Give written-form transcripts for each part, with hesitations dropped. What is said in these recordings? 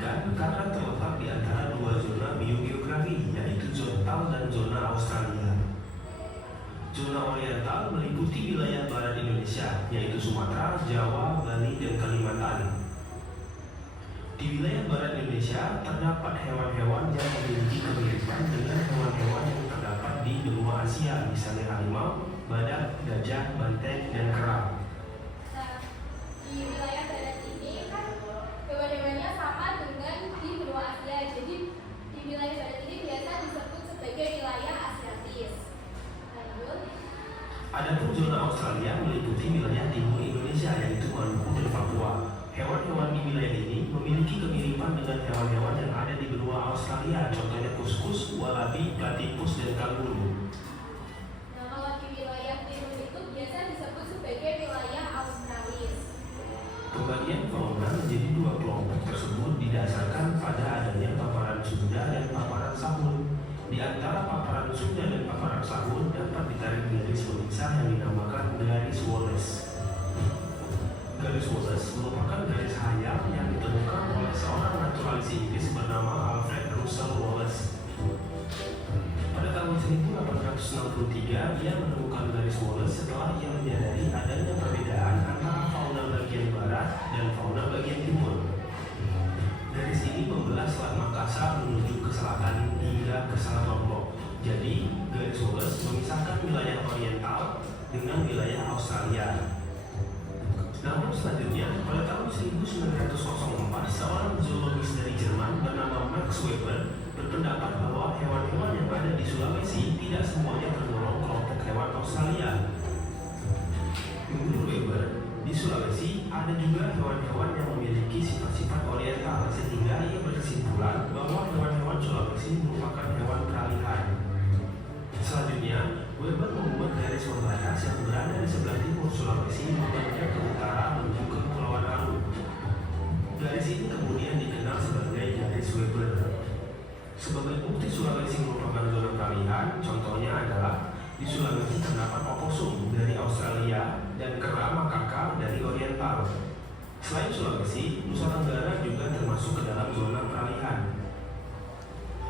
memungkinkan karena terletak di antara dua zona biogeografi, yaitu Zontal dan zona Australia. Zona Oriental meliputi wilayah barat Indonesia, yaitu Sumatera, Jawa, Bali, dan Kalimantan. Di wilayah barat Indonesia terdapat hewan-hewan yang memiliki kemiripan dengan hewan-hewan yang terdapat di benua Asia, misalnya harimau, badak, gajah, banteng, dan kera. Di wilayah barat ini kan hewan-hewannya sama dengan di benua Asia. Jadi di wilayah barat ini biasa disebut sebagai wilayah Asiatis. Lanjut. Adapun zona Australia meliputi wilayah timur Indonesia, yaitu Maluku dan Papua. Hewan-hewan di wilayah ini memiliki kemiripan dengan hewan-hewan yang ada di benua Australia, contohnya kuskus, walabi, platypus, dan kanguru. Nah, kalau di wilayah timur itu biasa disebut sebagai wilayah Australis. Pembagian fauna menjadi dua kelompok tersebut didasarkan pada adanya paparan Sunda dan paparan Sahun. Di antara paparan Sunda dan paparan Sahun dapat ditarik garis pemisah yang dinamakan garis Wallace. Garis Wallace merupakan garis hayal yang ditemukan oleh seorang naturalis Inggris bernama Alfred Russel Wallace. Pada tahun 1863, ia menemukan garis Wallace setelah ia menyadari adanya perbedaan antara fauna bagian barat dan fauna bagian timur. Garis ini membelah Selat Makassar menuju ke selatan hingga ke Selat Lombok. Jadi, garis Wallace memisahkan wilayah Oriental dengan wilayah Australia. Namun selanjutnya, pada tahun 1904, seorang zoologis dari Jerman bernama Max Weber berpendapat bahwa hewan-hewan yang ada di Sulawesi tidak semuanya tergolong kelompok hewan Australia. Menurut Weber, di Sulawesi ada juga hewan-hewan yang memiliki sifat-sifat oriental, sehingga ia berkesimpulan bahwa hewan-hewan Sulawesi merupakan hewan peralihan. Selanjutnya, Weber membuat garis membatas yang berada di sebelah timur Sulawesi menghadap ke utara menuju ke Kepulauan Aru. Garis ini kemudian dikenal sebagai garis Weber. Sebagai bukti Sulawesi merupakan zona peralihan, contohnya adalah di Sulawesi terdapat oposum dari Australia dan kera makaka dari Oriental. Selain Sulawesi, Nusa Tenggara juga termasuk ke dalam zona peralihan.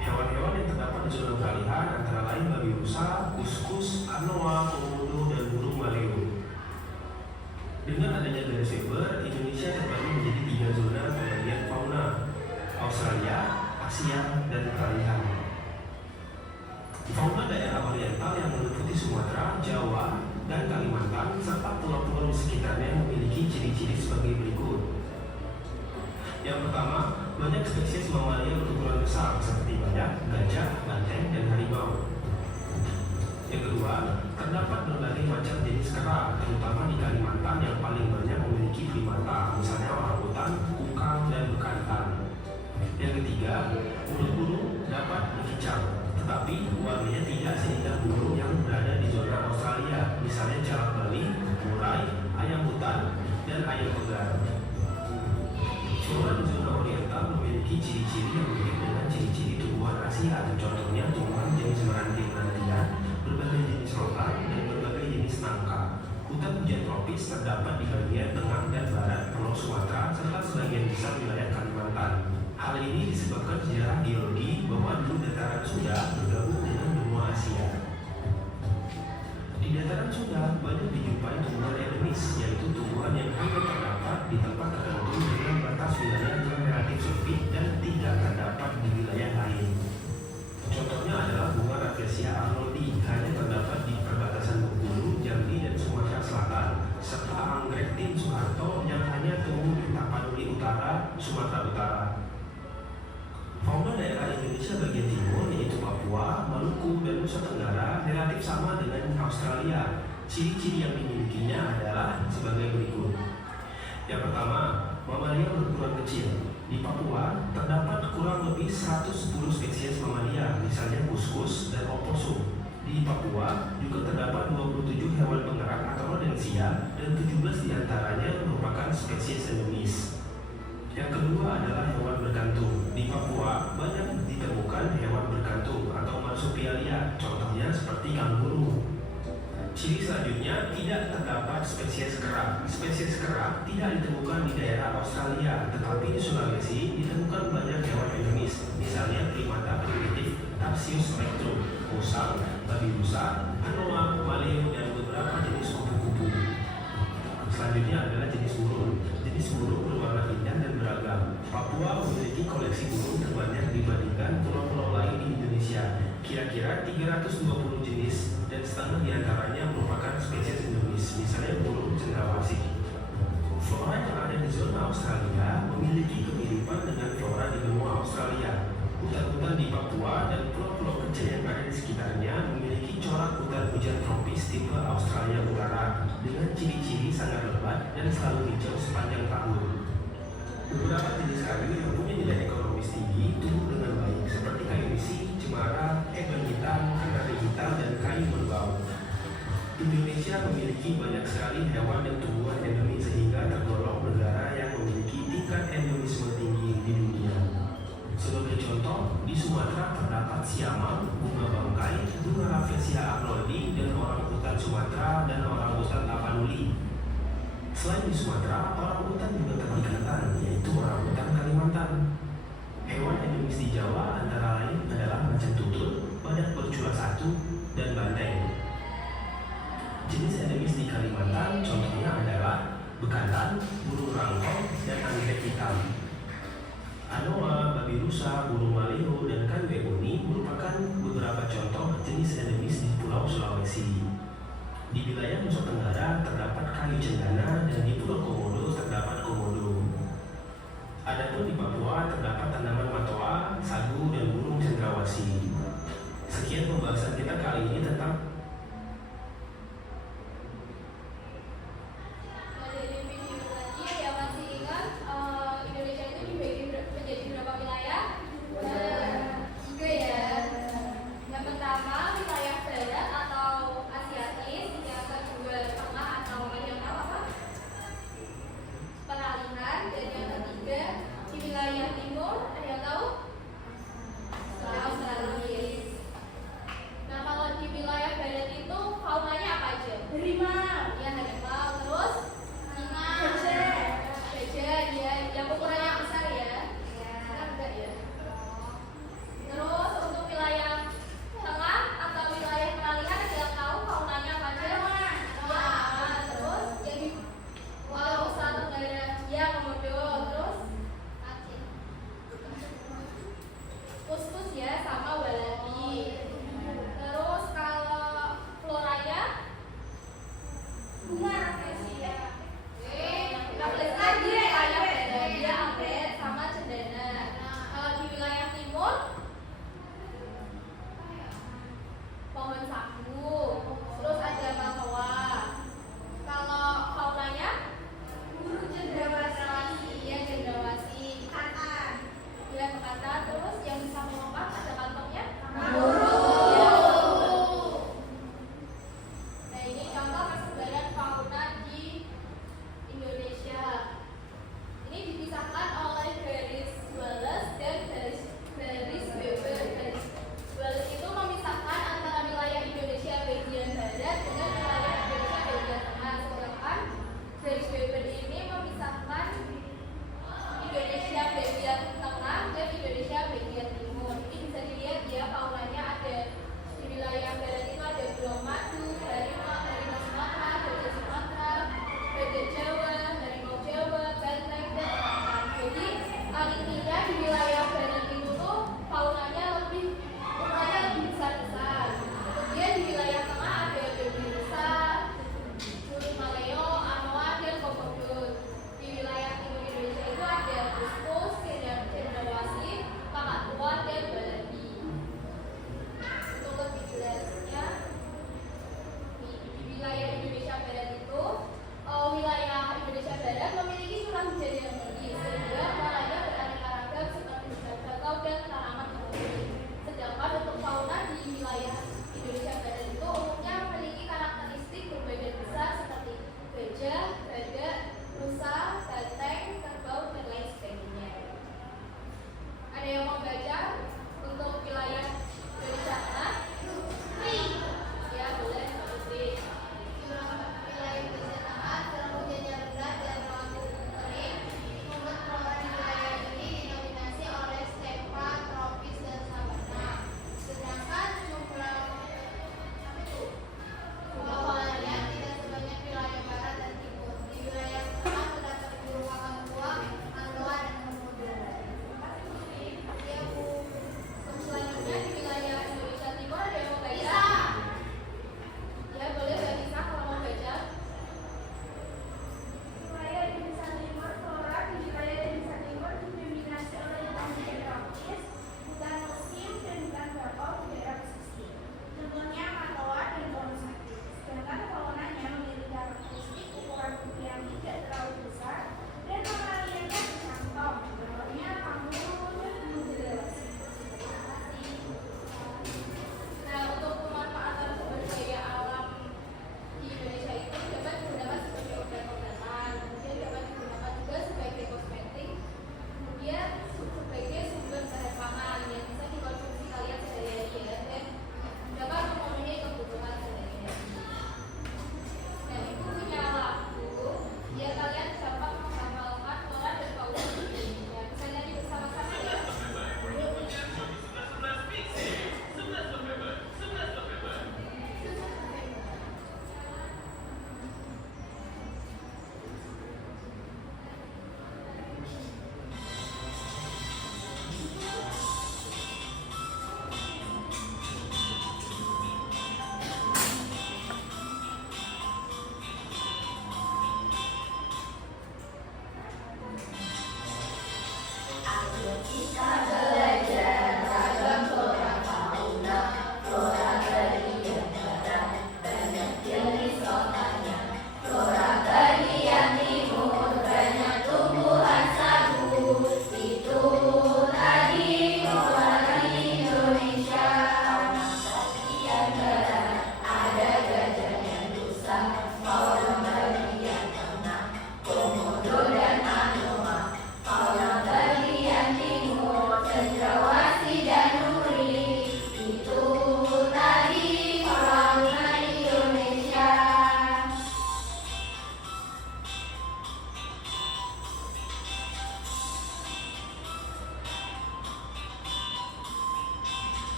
Hewan-hewan yang terdapat di zona peralihan antara lain babi rusa, kuskus, anoa, komodo, dan burung maleo. Dengan adanya garis Weber, Indonesia terbagi menjadi 3 zona pembagian fauna: Australia, Asia, dan peralihan. Fauna daerah Oriental yang meliputi Sumatera, Jawa, dan Kalimantan serta pulau-pulau di sekitarnya memiliki ciri-ciri sebagai berikut. Yang pertama, banyak spesies mamalia berukuran besar seperti badak, gajah, banteng, dan harimau. Yang kedua, terdapat berbagai macam jenis kera, terutama di Kalimantan yang paling banyak memiliki primata, misalnya orangutan, kungkang, dan bekantan. Yang ketiga, burung-burung dapat berkicau, tetapi warnanya tidak seindah burung yang berada di zona Australia, misalnya jalak Bali, murai, ayam hutan, dan ayam pegar. Flora di zona Oriental memiliki ciri-ciri yang mirip dengan ciri-ciri tumbuhan Asia, contohnya tumbuhan jenis meranti-merantian, berbagai jenis rotan, dan berbagai jenis nangka. Hutan hujan tropis terdapat di bagian tengah dan barat Pulau Sumatera serta sebagian besar wilayah Kalimantan. Hal ini disebabkan sejarah geologi bahwa dulu dataran Sunda bergabung dengan benua Asia. Di dataran Sunda banyak dijumpai tumbuhan endemis, yaitu tumbuhan yang hanya terdapat di tempat tertentu dengan batas wilayah yang relatif sempit dan tidak terdapat di wilayah lain. Contohnya adalah bunga Rafflesia arnoldi, hanya terdapat di perbatasan Bengkulu, Jambi, dan Sumatera Selatan, serta anggrek tim Soeharto yang hanya tumbuh di Tapanuli Utara, Sumatera Utara. Fauna daerah Indonesia bagian timur, yaitu Papua, Maluku, dan Nusa Tenggara, relatif sama dengan Australia. Ciri-ciri yang dimilikinya adalah sebagai berikut. Yang pertama, mamalia berukuran kecil. Di Papua terdapat kurang lebih 110 spesies mamalia, misalnya kuskus dan oposum. Di Papua juga terdapat 27 hewan penggerak atau rodensia, dan 17 diantaranya merupakan spesies endemis. Yang kedua adalah hewan berkantung. Di Papua banyak ditemukan hewan berkantung atau marsupialia, contohnya seperti kanguru. Ciri selanjutnya, tidak terdapat spesies kera. Spesies kera tidak ditemukan di daerah Australia, tetapi di Sulawesi ditemukan banyak hewan endemis, misalnya primata primitif Tarsius spectrum, musang, babi rusa, anoa, maleo, dan beberapa jenis kupu-kupu. Selanjutnya adalah jenis burung. Jenis burung berwarna indah dan beragam. Papua memiliki koleksi burung terbanyak dibandingkan pulau-pulau lain di Indonesia, kira-kira 320 jenis, dan setengah diantaranya merupakan spesies endemis, misalnya burung cendrawasih. Flora yang ada di zona Australia memiliki kemiripan dengan flora di benua Australia. Hutan-hutan di Papua dan pulau-pulau kecil yang ada di sekitarnya memiliki corak hutan hujan tropis tipe Australia Utara dengan ciri-ciri sangat lebat dan selalu hijau sepanjang tahun. Beberapa jenis kayu yang punya nilai ekonomis tinggi tumbuh dengan baik, seperti kayu besi, cemara, ebon hitam, kanari hitam, dan kayu merbau. Indonesia memiliki banyak sekali hewan dan tumbuhan endemis sehingga tergolong negara yang memiliki tingkat endemisme tinggi di dunia. Sebagai contoh, di Sumatera terdapat siamang, bunga bangkai, bunga Rafflesia arnoldi, dan orang hutan Sumatera dan orang hutan Tapanuli. Selain di Sumatera, orang hutan juga terikatan, yaitu orang hutan Kalimantan. Hewan endemis di Jawa antara lain adalah macan tutut, badak bercula satu, dan banteng. Jenis endemis di Kalimantan contohnya adalah bekantan, burung rangkong, dan anggrek hitam. Anoa, babi rusa, burung maleo, dan kayu eboni merupakan beberapa contoh jenis endemis di Pulau Sulawesi. Di wilayah Nusa Tenggara terdapat kayu cendana dan di Pulau Komodo terdapat komodo. Adapun di Papua terdapat tanaman matoa, sagu, dan burung cendrawasih. Sekian pembahasan kita kali ini tentang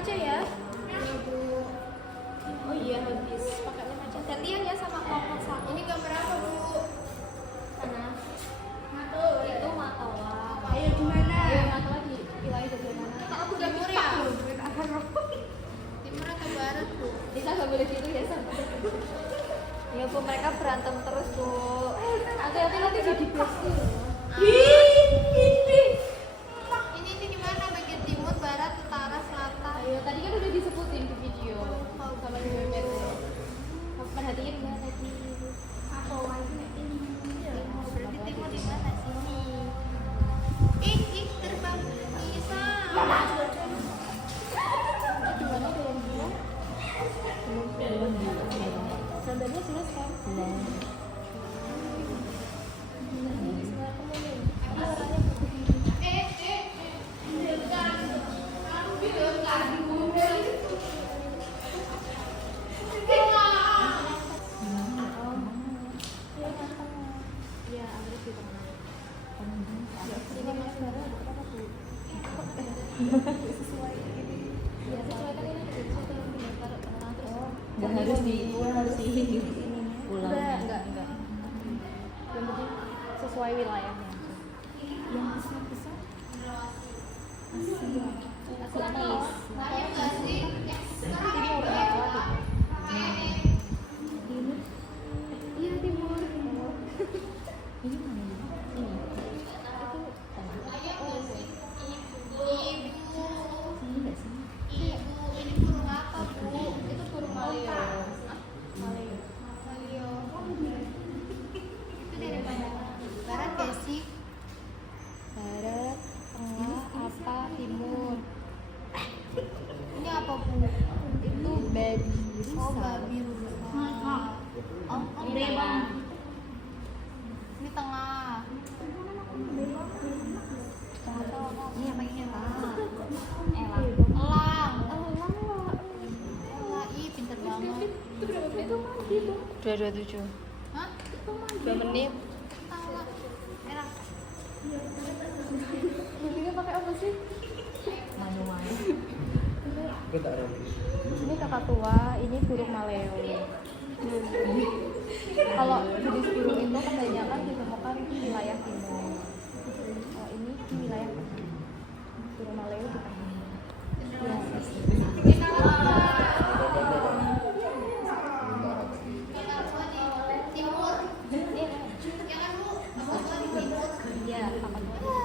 aja ya. Iya Bu. Oh iya habis pakai lem aja. Gantian ya sama kelompok satu. Ini gambar apa Bu? Mana? Itu Matoa. Ayo gimana? Ayo Matoa di wilayah sebelah mana? Aku udah timur ya. Timur atau barat Bu? Kita nggak boleh gitu ya sama. Ya Bu, mereka berantem terus Bu. Hati-hati nanti jadi besti. Ini di mana? Bagian timur, barat, utara, selatan. Ayo, tadi kan udah disebutin di video. Sama di website. Perhatiin mana lagi? Apa lagi ini? Berarti timur di mana sini? Terbang bisa. Gimana belum bilang? Belum. Gambarnya sudah kan? Belum. harus di pulang. Enggak. Yang penting sesuai wilayahnya. Yang besar-besar Asia. Timur Iya timur. ini mana ya? Ini. Sini nggak sih? Ini burung apa Bu? Itu burung maleo. Maleo. Itu dari mana? Barat ya sih? Barat, tengah, apa, timur. Ini apa Bu? Itu babi rusa. Oh babi rusa. Ini tengah. Ini tengah. Ini apa ini Pak? Elang. Ih, pinter banget. Itu berapa menit tuh mandi tuh? 227. Hah? 2 menit. Elang. Babinya pakai apa sih? Manual. Ini kakak tua, ini burung maleo. Kalau jenis burung itu kebanyakan ditemukan di wilayah timur. Oh, ini di wilayah tengah. Burung maleo di tengah. Timur. Iya, kakak tua.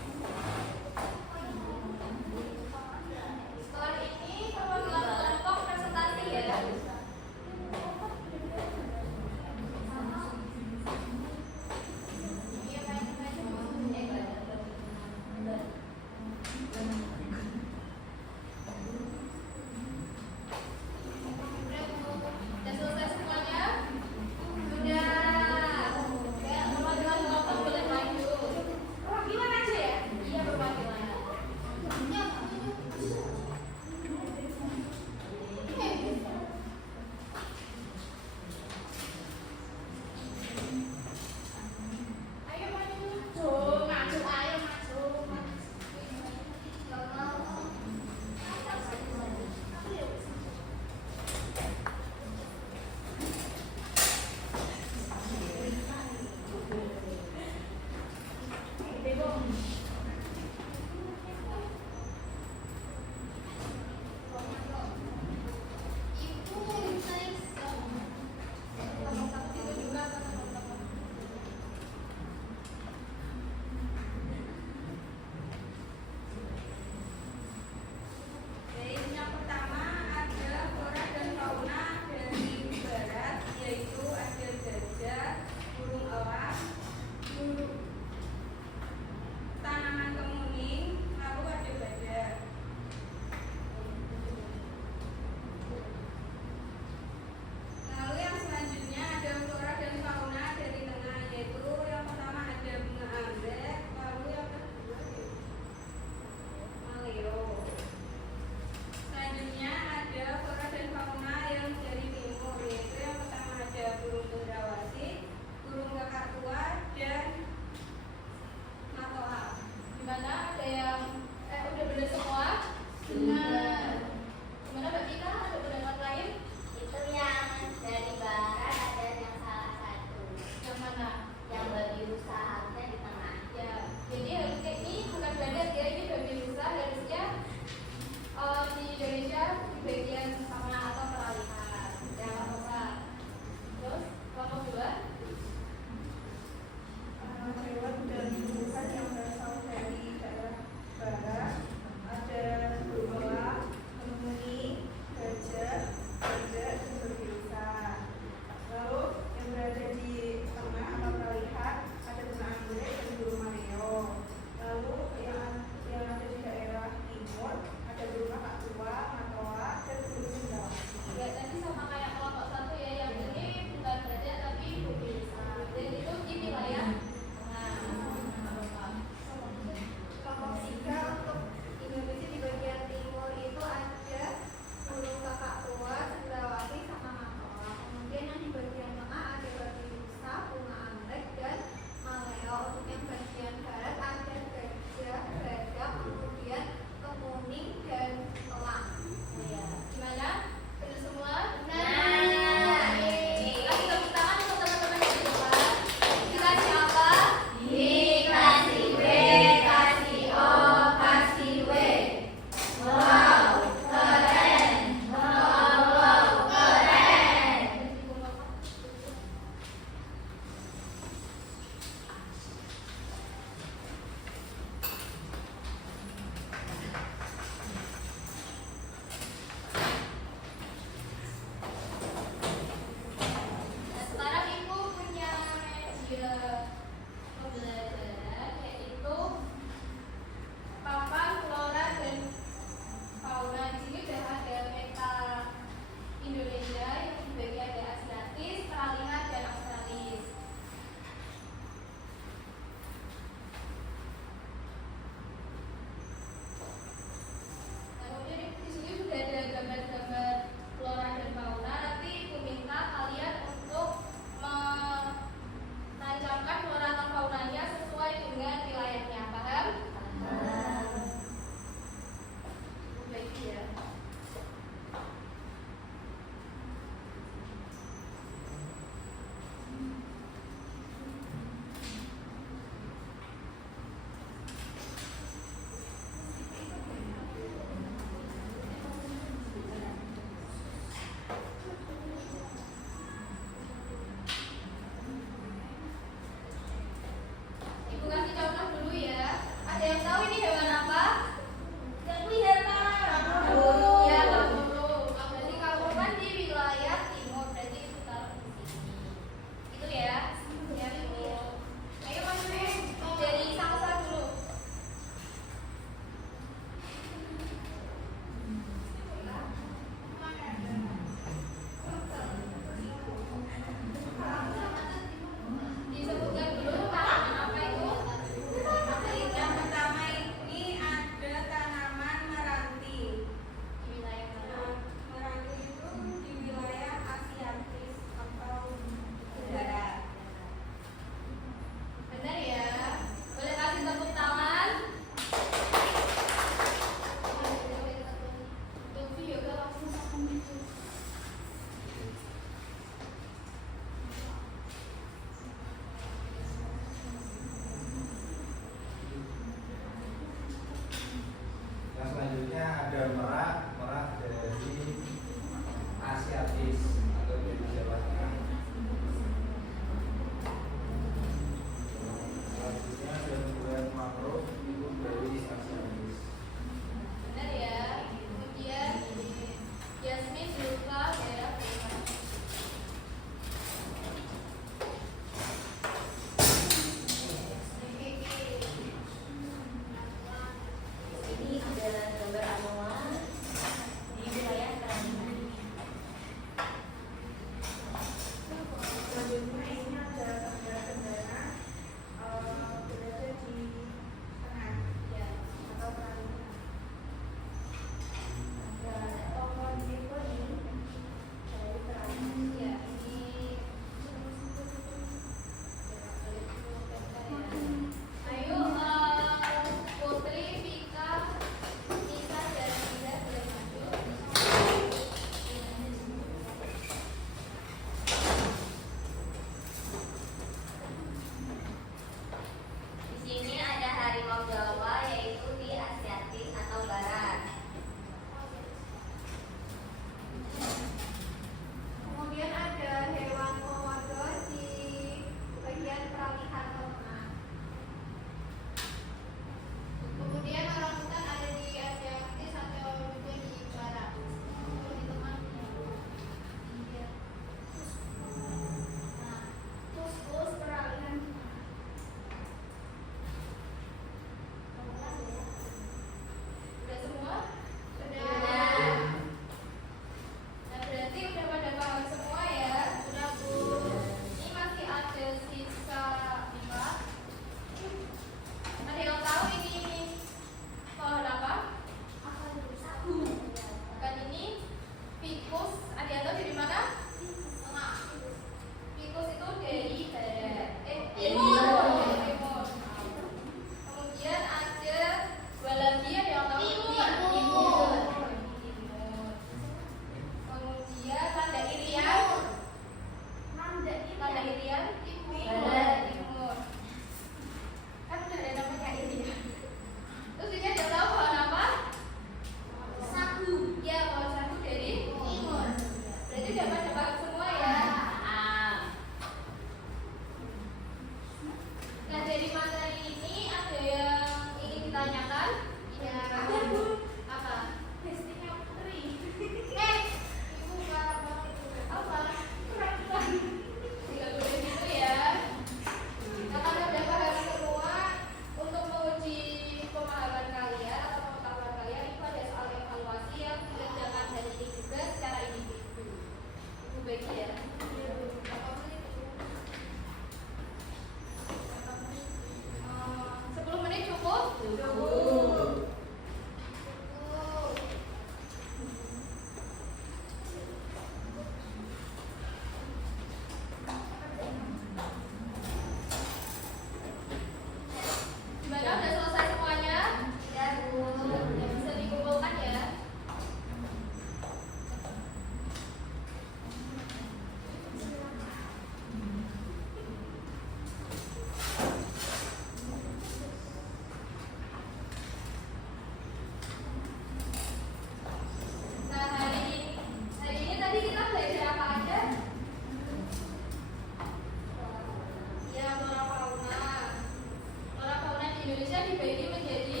Indonesia dibagi menjadi